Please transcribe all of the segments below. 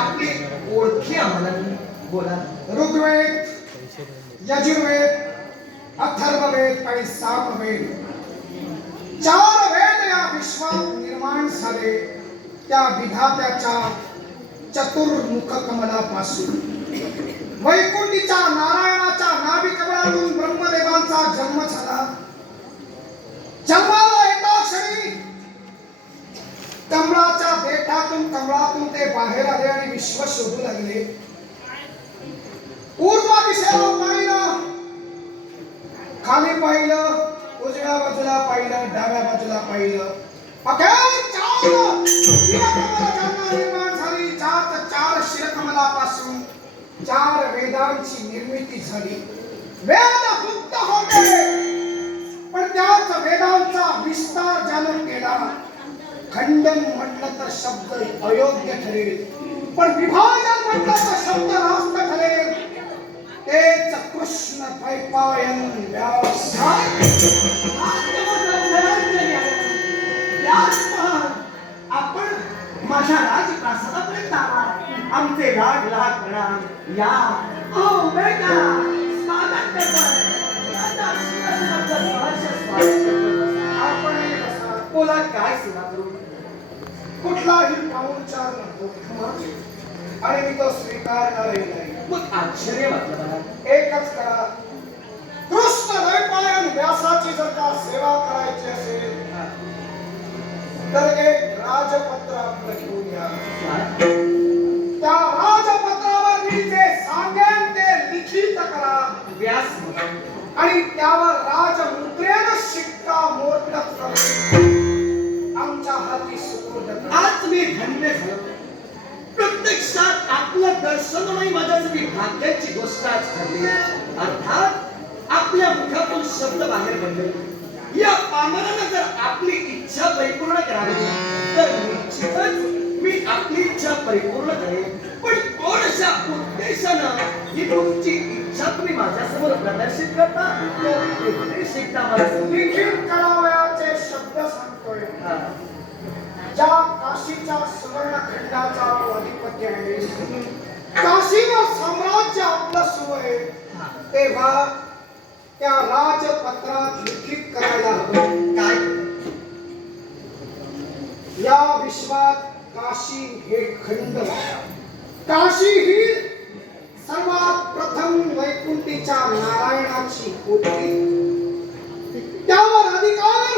आपली ओळखी आम्हाला बोला. ऋग्वेद यजुर्वेद अथर्ववेद आणि सामवेद. चार वेद या विश्वात निर्माण झाले. त्या विधात्याच्या चतुर्मुख कमलापासून. वैकुंठीच्या नारायणाच्या नाभिकमळातून ब्रह्मदेवांचा जन्म झाला. जन्माला एका क्षणी कमळाच्या देठातून कमळातून ते बाहेर आले आणि विश्व शोधू लागले. पूर्व दिशेला पाहिलं. खाली पाहिलं उजव्या बाजूला पाहिलं डाव्या बाजूला पाहिलं. झाली. चार चार शिरकमलापासून चार वेदांची निर्मिती झाली. वेद गुप्त होते. पण त्याच वेदांचा विस्तार ज्यानं केला खंडन म्हटलं तर शब्द अयोग्य ठरेल. पण विभाजन म्हटलं तर शब्द रास्त ठरेल. तेच कृष्ण पैपायन व्यास आपण माझ्या राजप्रासादापर्यंत आला आमचे लाड लाड प्रणाम या. ओ बेटा. स्वागत करतोय राजा बोला काय सेवा करू कुठलाही पाहुणचार नको आणि मी तो स्वीकारणारही नाही. मग आश्चर्य वाटलं मला. एकच करा. कृष्ण द्वैपायन व्यासाची जर का सेवा करायची असेल तर एक राजपत्र आपलं घेऊन या. त्या राजपत्रावर मी जे सांगेन ते लिखित करा. व्यास आणि त्यावर राजमुद्रेनं शिक्का करा आमच्या हाती आज मी धन्य झालो प्रत्यक्षात आपलं दर्शनमय माझ्यासाठी भाग्याची गोष्ट आज ठरली अर्थात आपल्या मुखातून शब्द बाहेर पडले. या पामरानं जर आपली इच्छा परिपूर्ण करावी तर निश्चितच मी आपली इच्छा परिपूर्ण करेन. पण कोणशा उद्देशानं ही तुमची इच्छा तुम्ही माझ्यासमोर प्रदर्शित करता. तो उद्देश एकदा मला करावयाचे शब्द सांग. काशीच्या सुवर्णखंडाचा तो अधिपती आहे. काशीवर साम्राज्य आपलं सुरू आहे. तेव्हा त्या राजपत्रात लिखित करायला हवं. काय? या विश्वात काशी हे खंड काशी ही सर्वात प्रथम वैकुंठीच्या नारायणाची होती त्यावर अधिकार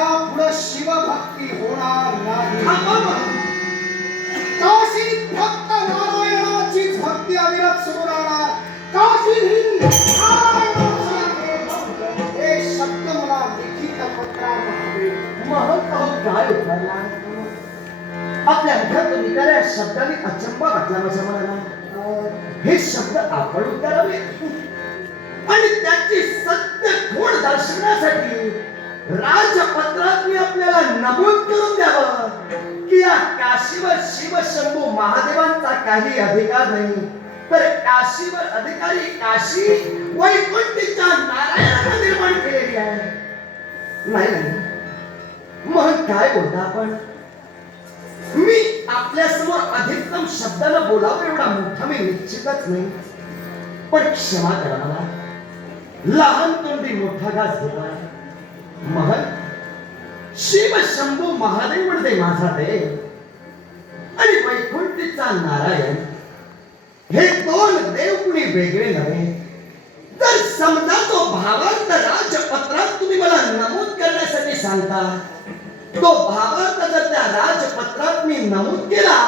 या पुढे शिवभक्ती होणार नाही. काशीत फक्त नारायणाचीच भक्ती अविरत सुरू राहणार. काशी ही. हे शब्द मला लिखित पत्रात हवे महत्त्व काय उभारला आपल्या मुखात निघाल्या शब्दाने अचंबा वाटला माझ्या मनाला. हे शब्द आपण उच्चारावे आणि त्याची सत्य खोड दर्शवण्यासाठी राजपत्रात मी आपल्याला नमूद करून द्यावं. की या काशीवर शिवशंभू महादेवांचा काही अधिकार नाही. तर काशीवर अधिकारी काशी वैकुंठीच्या नारायणाने निर्माण केलेली आहे. नाही नाही. मग काय बोलता आपण? मी आपल्यासमोर अधिकतम शब्दानं बोलावं एवढा मोठा मी निश्चितच नाही. पण क्षमा करा मला. लहान तोंडी मोठा घास घेतला महल शिव शंभू महादेव म्हणजे माझा देव. आणि वैकुंठीचा नारायण हे दोन देव कुणी वेगळे नव्हे? तर समजा तो भावार्थ राजपत्रात तुम्ही मला नमूद करण्यासाठी सांगता तो भावार्थ जर त्या राजपत्रात मी नमूद केला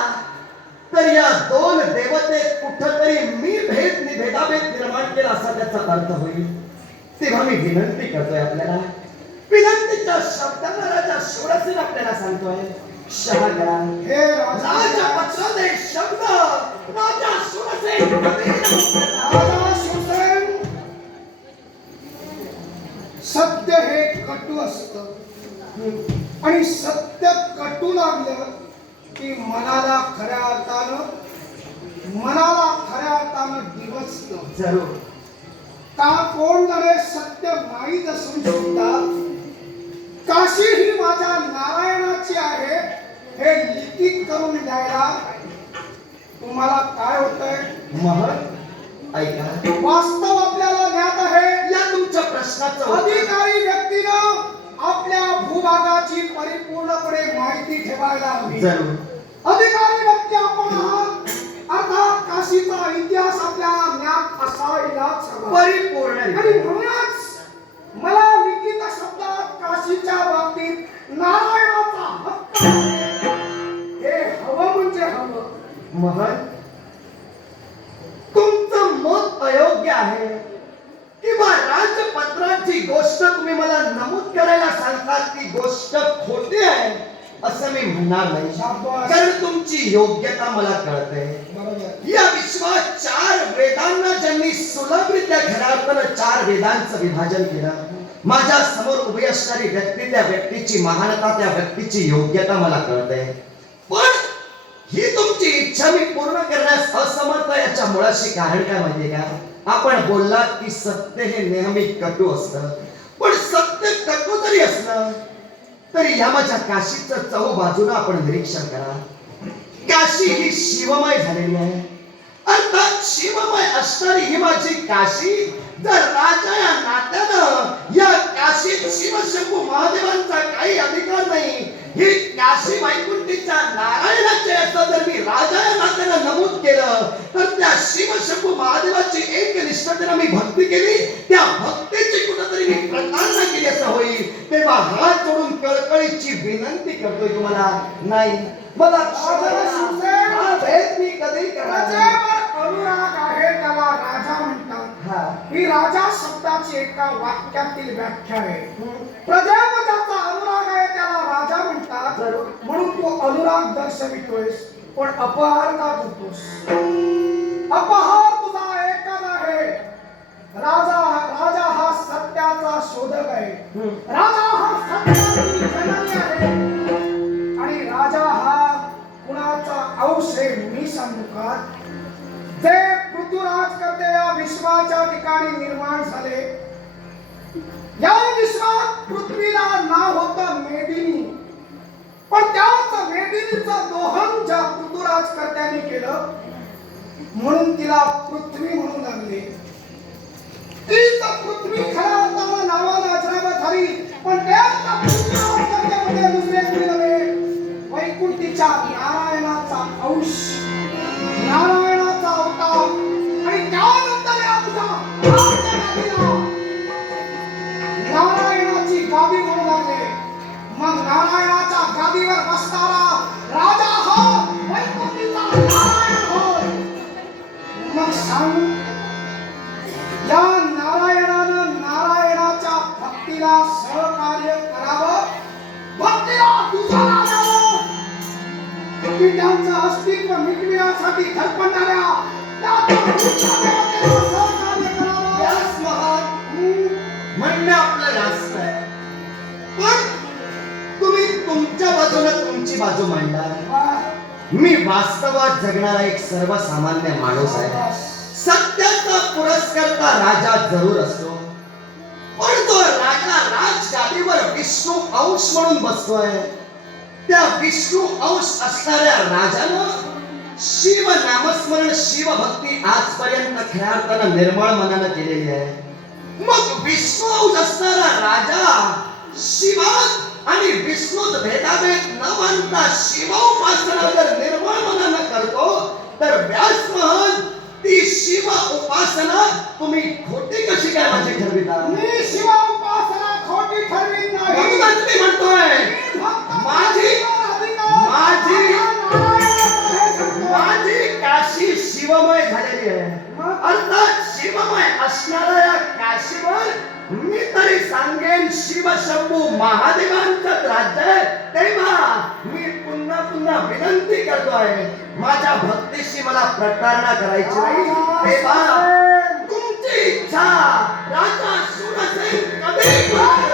तर या दोन देवतेत कुठतरी मी भेद निभेदाभेद निर्माण केला असा त्याचा अर्थ होईल. तेव्हा मी विनंती करतोय आपल्याला विनंतीच्या शब्दांना राजा शिवरासेन आपल्याला सांगतोय हे शब्द राजा राजा शिवसेन सत्य हे कटू असत. आणि सत्य कटू लागलं की मनाला खऱ्या अर्थानं मनाला खऱ्या अर्थानं दिवसत जरूर. का कोण जणे सत्य माहीत असून हे लिखित करून द्यायला तुम्हाला काय होतंय? महत ऐका. वास्तव आपल्याला ज्ञात आहे. या तुमच्या प्रश्नाचं अधिकारी व्यक्तीनं आपल्या भूभागाची परिपूर्णपणे माहिती ठेवायला हवी. जरूर. अधिकारी व्यक्ती आपण आहात. अर्थात काशीचा इतिहास आपल्याला ज्ञात असायलाच परिपूर्ण आणि म्हणूनच मला लिखित शब्दात काशीच्या बाबतीत नारायणाचा महत तुमचं मत अयोग्य आहे. किंवा राजपत्राची गोष्ट तुम्ही मला नमूद करायला सांगतात ती गोष्ट खोटी आहे असं मी म्हणणार नाही. कारण तुमची योग्यता मला कळते. या विश्वात चार वेदांना ज्यांनी सुलभरित्या अर्थानं चार वेदांचं विभाजन केलं माझ्यासमोर उभी असणारी व्यक्ती त्या व्यक्तीची महानता त्या व्यक्तीची योग्यता मला कळते. पण ही तुमची इच्छा मी पूर्ण करण्यास असमर्थ याच्या मुळाशी कारण काय माहितीये का? आपण बोललात की सत्य हे नेहमी कटू असतं. पण सत्य कटू तरी असलं तरी या माझ्या काशीचं चहू बाजूला आपण निरीक्षण करा. काशी ही शिवमय झालेली आहे. अर्थात शिवमय असणारी ही माझी काशी जर राजा या नात्यानं या काशीत शिवशंभू महादेवांचा काही अधिकार नाही ही काशी वैकुंठीच्या नारायणाचे असं जर मी राजा या नात्यानं नमूद केलं तर त्या शिवशंभू महादेवाची एक निष्ठतेनं मी भक्ती केली त्या भक्तीची कुठंतरी मी प्रतारणा केली असं होईल. तेव्हा हात जोडून कळकळीची विनंती करतोय तुम्हाला. नाही. मला राजा भेद मी कधी करायचं अनुराग आहे त्याला राजा म्हणतात. हा. राजा शब्दाची एका वाक्यातील व्याख्या आहे. प्रजेवर ज्याचा अनुराग आहे त्याला राजा म्हणतात. म्हणून तू अनुराग दर्शवितोयस पण अपहार का करतोस अपहार तुझा एकच आहे. राजा राजा हा सत्याचा शोधक आहे. राजा हा सत्याची जननी आहे. आणि राजा हा कुणाचा अंश आहे मी सांगू का? जे पृथ्वीराज करते या विश्वाच्या ठिकाणी निर्माण झाले. या विश्वात पृथ्वीला नाव होतं मेदिनी. पण त्याच मेदिनीचं दोहन ज्या पृथ्वीराज करत्याने केलं म्हणून तिला पृथ्वी म्हणून लागले. तीच पृथ्वी खऱ्या अर्थानं नावानं अजरामर झाली पण त्याच दुसरे कोणी नव्हे. वैकुंठीच्या नारायणाचा अंश. नारायणाची गादी म्हणू लागले मग नारायणाच्या गादीवर बसणारा राजा हो नारायण होय. मग सांग या नारायणानं नारायणाच्या भक्तीला सहकार्य करावं? भक्तीला तुझा त्यांचं अस्तित्व मिटविण्यासाठी धडपडणाऱ्या तुमच्या तुमची बाजू मांडणार मी वास्तवात जगणारा एक सर्वसामान्य माणूस आहे. सत्याचा पुरस्कर्ता राजा जरूर असतो. पण तो राजा राजगादीवर विष्णू अंश म्हणून बसतोय. त्या विष्णू अंश असणाऱ्या राजानं शिव नामस्मरण शिव भक्ती आजपर्यंत खऱ्या अर्थानं निर्मळ मनानं केलेली आहे. मग विष्णू अंश असणारा राजा शिवात आणि विष्णूत भेदाभेद न मानता शिवोपासना जर निर्मळ मनानं करतो तर व्यास महन ती शिव उपासना तुम्ही खोटी कशी काय माझी ठरविता मी शिवा उपासना खोटी ठरवीत नाही. म्हणूनच मी म्हणतोय माझी- माझी-. माझी शिवमय झालेली आहे. अर्थात शिवमय असणाऱ्या या काशीवर मी तरी सांगेन शिवशंभू महादेवांचं राज्य आहे. तेव्हा मी पुन्हा पुन्हा विनंती करतोय माझ्या भक्तीशी मला प्रतारणा करायची नाही. तेव्हा तुमची इच्छा राजा शूरसेन कधी काय?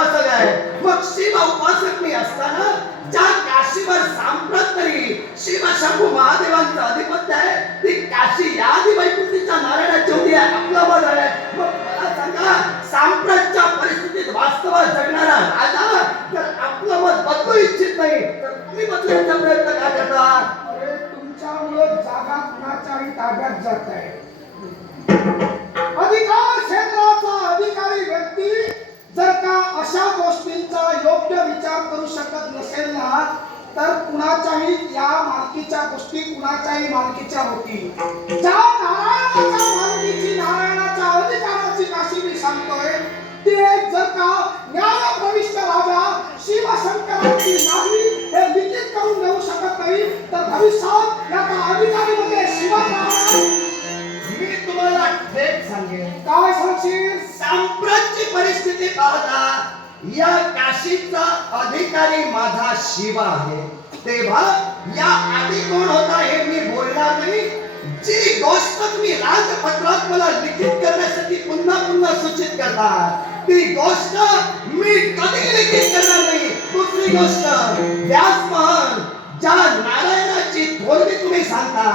उपासक आहे. मग शिव उपासक मी असताना ज्या काशीवर सांप्रत तरी शिव शंभू महादेवांचं अधिपत्य आहे. ती काशी या आधी नारायणाची होती आहे आपलं आहे मग मला सांगा सांप्रतच्या परिस्थितीत वास्तवात जगणारा राजा जर आपलं मत बदलू इच्छित नाही तर तुम्ही बदलण्याचा प्रयत्न का करता? अरे तुमच्यामुळे जागा कुणाच्याही ताब्यात जात आहे तर कुणाच्याही या मालकीच्या गोष्टी कुणाच्याही मालकीच्या होतील ज्या नारायणाच्या मालकीची नारायणाच्या अधिकाराची काशी मी सांगतोय ती एक जर का राजा शिवशंकराची नाही हे लिखित करून देऊ शकत नाही तर भविष्यात याचा अधिकारी म्हणजे शिवनारायण मी तुम्हाला थेट सांगेन. काय सांगशील? सांप्रतची परिस्थिती पाहता या काशीचा अधिकारी माझा शिवा आहे. तेव्हा या आधी कोण होता हे मी बोलणार नाही. जी गोष्ट तुम्ही राजपत्रात मला लिखित करण्यासाठी पुन्हा पुन्हा सूचित करता ती गोष्ट मी कधी लिखित करणार नाही. दुसरी गोष्ट व्यासमहल ज्या नारायणाची थोरवी तुम्ही सांगता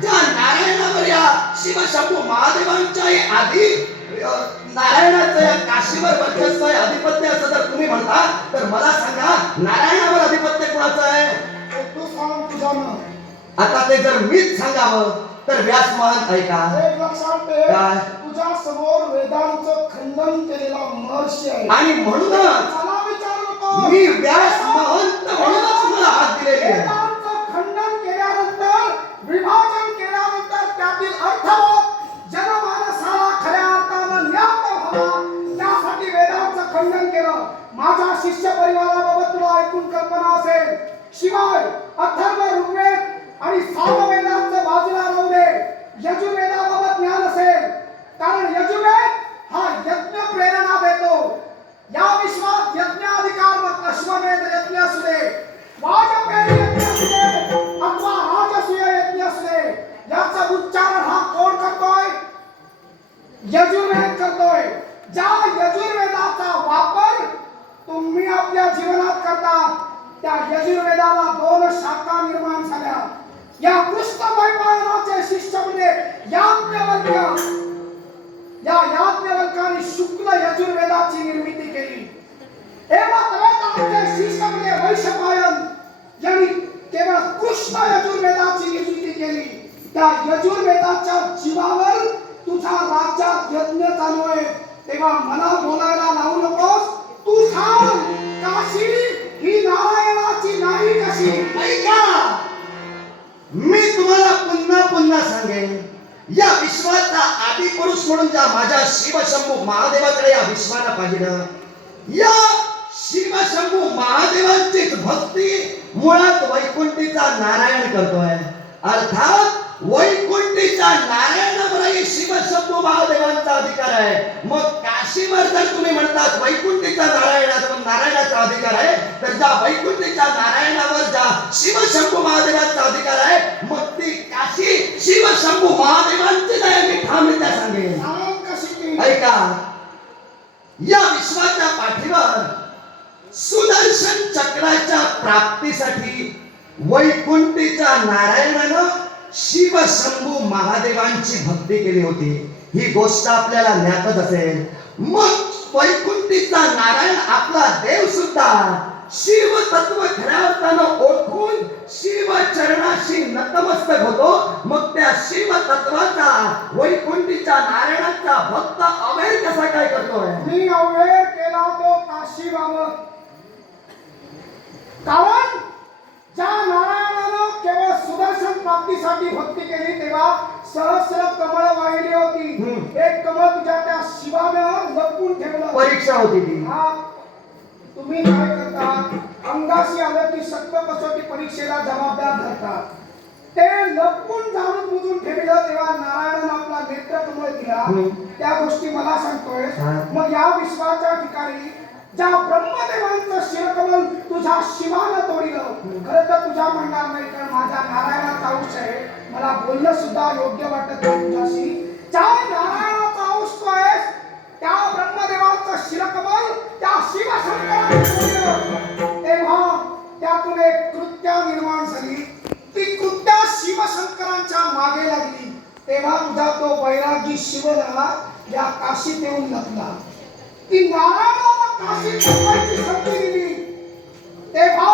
ज्या नारायणावर या शिवशंभू महादेवांच्या आधी नारायणाचं या काशीवर वर्चस्व आहे अधिपत्य असं जर तुम्ही म्हणता तर मला सांगा नारायणावर अधिपत्य कोणाचं आहे? तू सांग तुझ्यानं आता ते जर मीच सांगावं तर व्यास महान ऐका काय? तुझ्या समोर वेदांचं खंडन केलेला महर्षी आहे आणि म्हणूनच मला विचार नको मी व्यास महंत म्हणूनच मला हात दिलेले आहे. खंडन केल्यानंतर विभाजन केल्यानंतर त्यातील अर्थ परिवाराबाबत तुला ऐकून कल्पना असेल. शिवाय अथर्व ऋग्वेद यज्ञ चालू आहे तेव्हा मला बोलायला लावू नकोस. तू सांग काशी ही नारायणाची नाही कशी? ऐका मी तुम्हाला पुन्हा पुन्हा सांगेन. या विश्वाचा आदी पुरुष म्हणून ज्या माझ्या शिवशंभू महादेवाकडे या विश्वाला पाहिलं या शिवशंभू महादेवांचीच भक्ती मुळात वैकुंठीचा नारायण करतोय. अर्थात वैकुंठीचा नारायणावरही शिवशंभू महादेवांचा अधिकार आहे. मग काशीवर जर तुम्ही म्हणतात वैकुंठीचा नारायणाचा नारायणाचा अधिकार आहे तर ज्या वैकुंठीच्या नारायणावर ज्या शिवशंभू महादेवांचा अधिकार आहे मग ती काशी शिवशंभू महादेवांची नाही मी ठामरित्या सांगेन. ऐका. या विश्वाच्या पाठीवर सुदर्शन चक्राच्या प्राप्तीसाठी वैकुंठीच्या नारायणानं शिवशंभू महादेवांची भक्ती केली होती. ही गोष्ट आपल्याला ज्ञातच असेल. मग वैकुंठीचा नारायण आपला देव सुद्धा शिव तत्व खऱ्या ओळखून शिव चरणाशी नतमस्तक होतो. मग त्या शिव तत्वाचा वैकुंठीच्या नारायणाचा भक्त अवैध कसा काय करतोय? मी अवैध केला शिवावं कारण ज्या नारायणानं केवळ सुदर्शन प्राप्तीसाठी भक्ती केली तेव्हा सहस्र कमळ वाहिली होती. एक कमळ तुझ्या त्या शिवानं लपवून ठेवलं परीक्षा होती ती. हा तुम्ही काय करता? अंगाशी आलं की सत्व कसोटी परीक्षेला जबाबदार धरतात ते लपवून जाणून बुजून ठेवलं तेव्हा नारायणानं आपला नेत्र कमळ दिला. त्या गोष्टी मला सांगतोय. मग या विश्वाच्या ठिकाणी ज्या ब्रह्मदेवांचं शिरकमल तुझ्या शिवानं तोडिलं खरं तर तुझ्या म्हणणार नाही कारण माझ्या नारायणाचा अंश आहे. मला बोलणं सुद्धा योग्य वाटत नाही तुझ्याशी. ज्या नारायणाचा अंश तो आहेस त्या ब्रह्मदेवांचं शिरकमल त्या शिवशंकराने तोडलं. तेव्हा त्यातून एक कृत्या निर्माण झाली. ती कृत्या शिवशंकरांच्या मागे लागली. तेव्हा तुझा तो बैरागी शिवला या काशीत येऊन लपला. ती नारायणाला काशीत लपवायची संधी दिली तेव्हा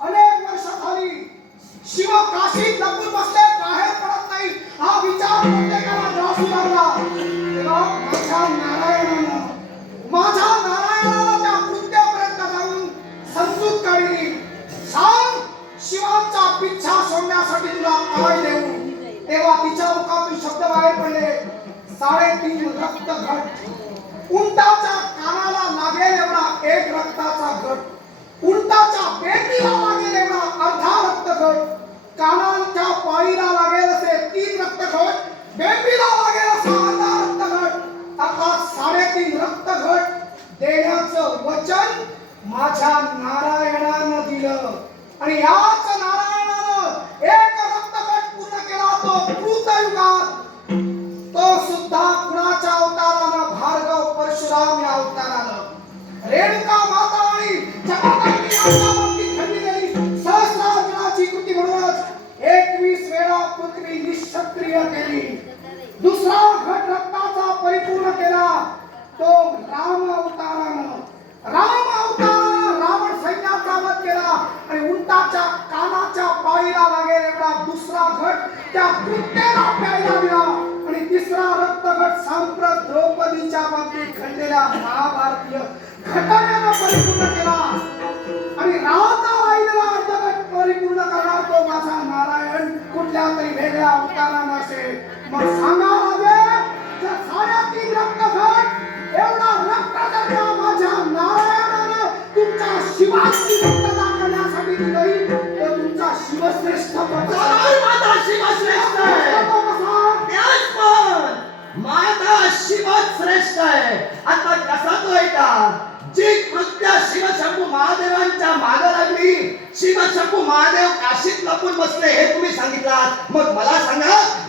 अनेक वर्ष झाली शिव काशीत लपून बसले बाहेर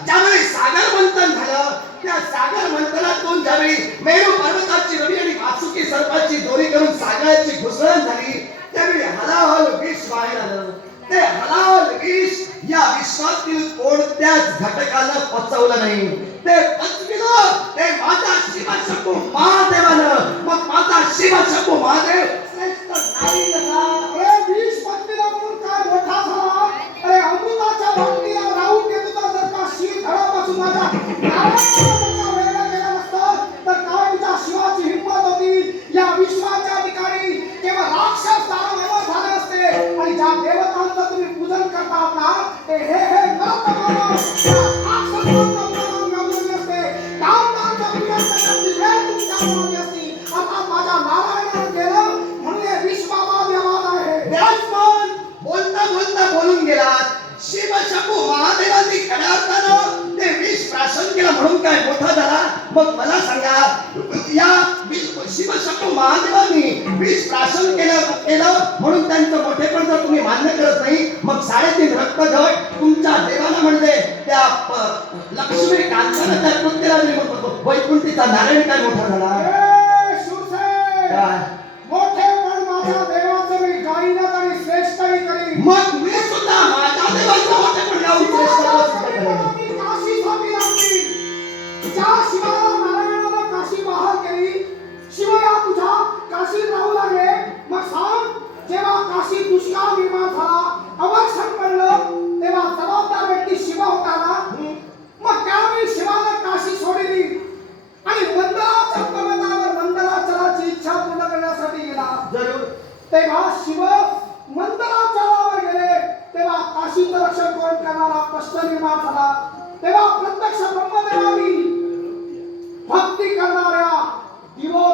ज्यावेळी सागर मंथन झालं त्या सागर मंथनातून ज्यावेळी मेरू पर्वताची रवी आणि वासुकी सर्पाची दोरी करून सागराची घुसळण झाली त्यावेळी हलाहल विष बाहेर आलं ते हलाहल विष या विश्वातील कोणत्याच घटकाला पचवलं नाही. ते पचविलं. ते माझा शिवशंभू महादेवानं. मग माझा शिवशंभू महादेव श्रेष्ठ नाही अरे वीस पत्नीला म्हणून काय मोठा झाला? अरे अमृताच्या भक्तीला राहून घेतो जर का शीर धडापासून माझा करतात ना ते हे त्या तरी म्हणतो वैकुंठीचा नारायण काय मोठा झाला? मोठे पण माझ्या देवाचं मी गाईनात आणि श्रेष्ठही करीन. मग मी सुद्धा माझ्या देवाचं मोठेपण लावून श्रेष्ठत्व सिद्ध करेन. मी काशीसाठी लागली. ज्या शिवाला नारायणाला काशी बहाल केली. शिवया तुझ्या काशीत राहू लागले. मग सांग जेव्हा काशी दुष्काळ निर्माण झाला अवर्षण पडलं तेव्हा जबाबदार व्यक्ती शिव होता ना? त्यावेळी शिवानं काशी सोडली. आणि मंदराच्या पर्वतावर मंदराचलाची इच्छा पूर्ण करण्यासाठी गेला. तेव्हा शिव मंदराचलावर गेले. तेव्हा काशीचं रक्षण कोण करणारा प्रश्न निर्माण झाला. तेव्हा प्रत्यक्ष ब्रह्मदेवानी भक्ती करणाऱ्या दिवोदास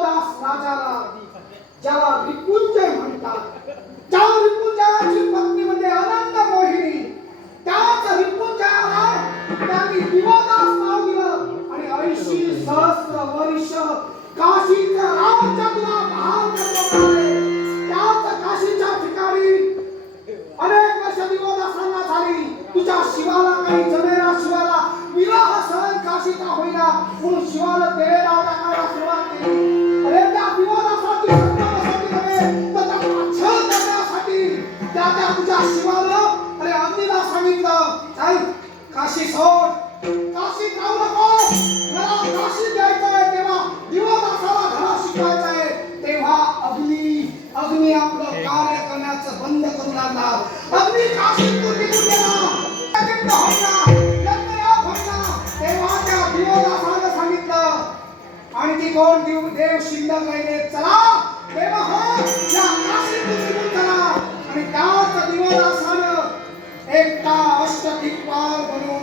सांगितलं. ती कोण देव देव शिल्लक राहिले. चला तेव्हा हो या काशीतून निघून चला आणि त्याच दिवोदासानं एकटा अष्टदिक्पाल बनून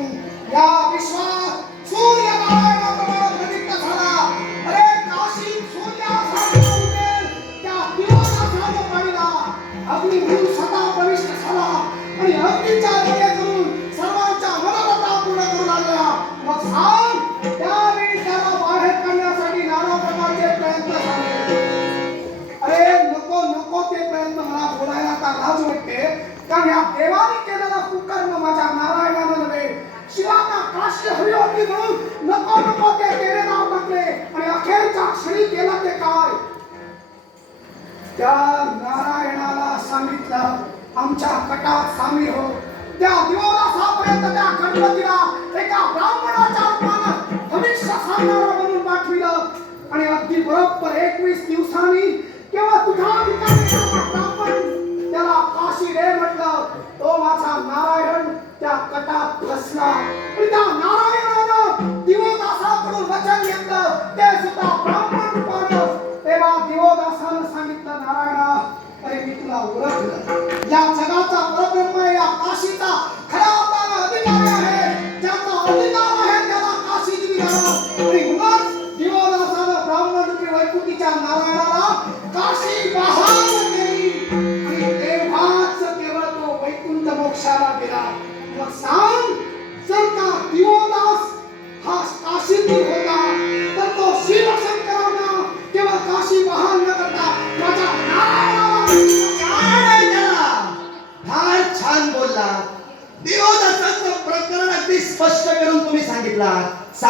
शिवाना काशी हवी होती म्हणून नको नको ते तेरे नाव टाकले आणि अखेरच्या क्षणी केला ते काय? त्या नारायणाला सांगितलं आमच्या कटात सामील हो. त्या दिवसापर्यंत त्या गणपतीला एका ब्राह्मणाच्या रूपानं भविष्य सांगणारा म्हणून पाठविलं. आणि अगदी बरोबर एकवीस दिवसांनी केवळ तुझ्या ठिकाणी त्याला काशी रे म्हटलं. तो माझा नारायण त्या कटात फसला. आणि त्या नारायणानं दिवोदासाकडून वचन घेतलं. ते सुद्धा ब्राह्मण रूपानं तेव्हा दिवोदासानं सांगितलं नारायणा अरे मी तुला ओळखलं. या जगाचा परब्रह्म या काशीचा खरा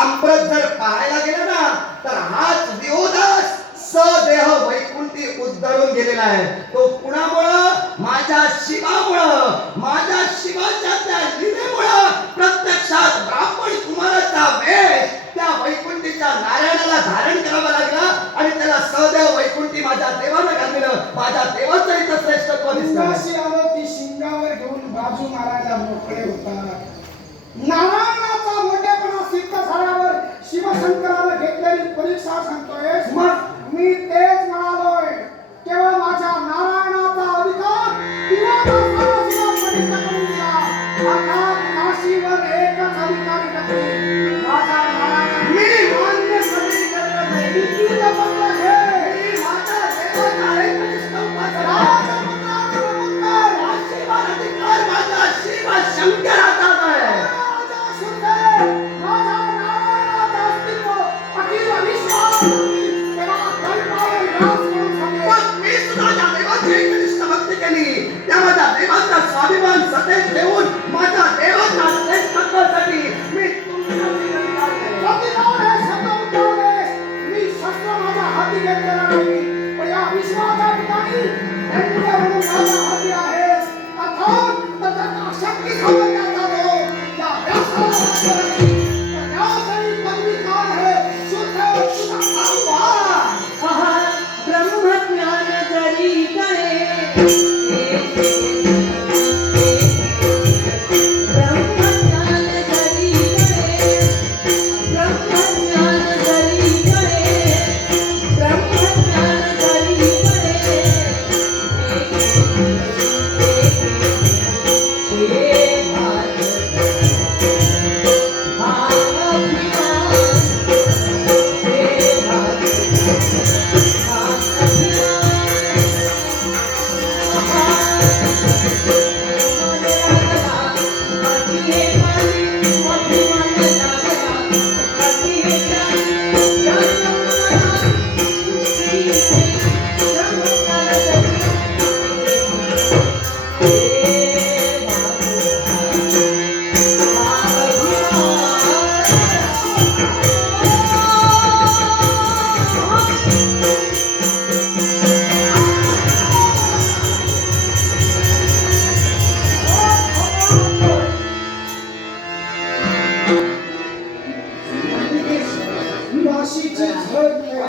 सांप्रत जर पाहायला गेलं ना तर हाच विरोधच सदेह वैकुंठी उद्धरून गेलेला आहे. तो कुणामुळं? माझ्या शिवामुळं. माझ्या शिवाच्या त्या लिलेमुळं प्रत्यक्षात ब्राह्मण कुमाराचा वेश त्या वैकुंठीच्या नारायणाला धारण करावा लागला आणि त्याला सदैव वैकुंठी माझ्या देवानं घातलेलं माझ्या देवाचं इथं श्रेष्ठत्व दिसतं. ती शिंगावर घेऊन बाजू मारायला मोकळे होतात. नारायणाचा शिवशंकराला घेतलेली परीक्षा सांगतोय. मग? मी तेच म्हणालोय